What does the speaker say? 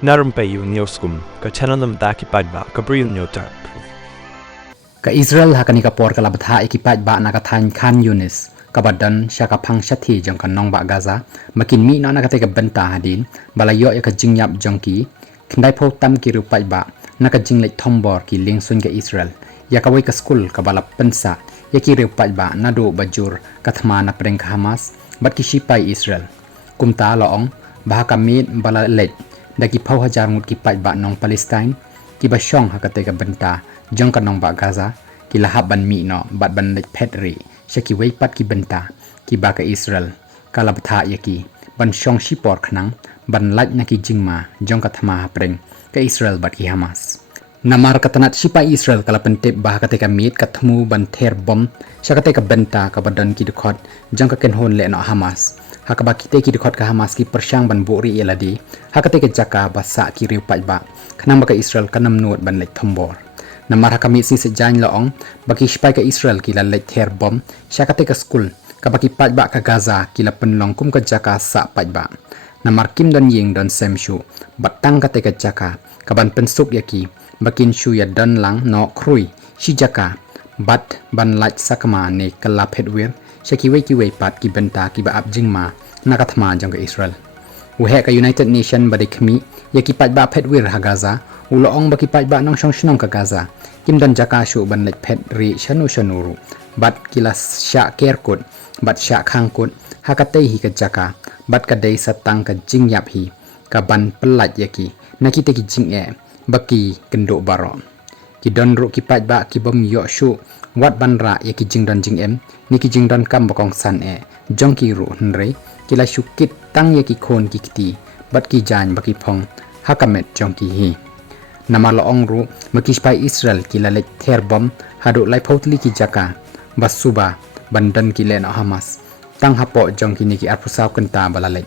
Na Rympei U ka channel Bthah ki Paidbah ka Bri U Hynñiewtrep. Ka Israel hakani ka por ka Bthah ki Paidbah na ka thain khan Younis ka badan sya ka phang shathi jong ka nong ba Gaza makin mi na ka te ka Bthah hadin balayo ya ka jingyap jong ki kndai pho tam ki ru Paidbah na ka jinglek thombor ki ling sun ka Israel ya ka wai ka school ka bala pensa ya ki ru Paidbah na do bajur ka Thma na preng ka Hamas bat ki shipai Israel kumta loong bahaka mit bala lek daki pau hajar ngut ki Paidbah nong Palestine ki ba shong hakate ka Bthah jong ka nong ba Gaza ki lahab ban mi no bat ban lek petri shaki wei pat ki Bthah ki ba ka Israel kala Bthah yaki ban shong shipor khnang ban lak na ki jingma jong ka Thma preng ka Israel bat ki Hamas Namar katanat shipa Israel kala pentep bah kate ka mit ka thmu ban ther bom shakate ka Bthah ka badan ki dekhot jong ka kenhon le no Hamas hakaba kite ki dekhot ka Hamas ki Kyrshang ban buri eladi hakate ka jaka basa ki riu Paidbah khnang ba ka Israel kanam nuot ban lek thombor Namar hakami si sejain loong baki shipai ka Israel ki la lek ther bom shakate ka school ka baki Paidbah ka Gaza ki la penlong kum ka jaka sa Paidbah Namar kim don ying don semshu batang kate ka jaka ka ban pensuk yaki bakin shu ya don lang no krui shi jaka bat ban lach sakama ne kala phedwir shaki wei ki wei pat ki Bthah ki ba ab jingma na ka Thma jong ka Israel uhe ka United Nation bade khmi ya ki Paidbah phedwir ha Gaza uloong ba ki Paidbah nong shong shnong ka Gaza kim don jaka shu ban lech phed ri shanu shanuru bat kila sha kerkut bat sha khangkut hakate hi ka jaka bat ka dei satang ka jingyap hi ka ban pelat yaki nakite ki jing'e baki kendo baroh ki don ru ki Paidbah ki bom yo shu wat ban ra ya ki jing don jing em ni ki jing don kam bokong san e jong ki ru nre ki la shu kit tang ya ki khon ki kiti bat ki jan baki phong hakamet jong ki hi nama loong ru maki spai Israel ki la lek ther bom hadu lai photli ki jaka basuba bandan ki len Hamas tang hapo jong ki ni ki arpusaw kenta balalek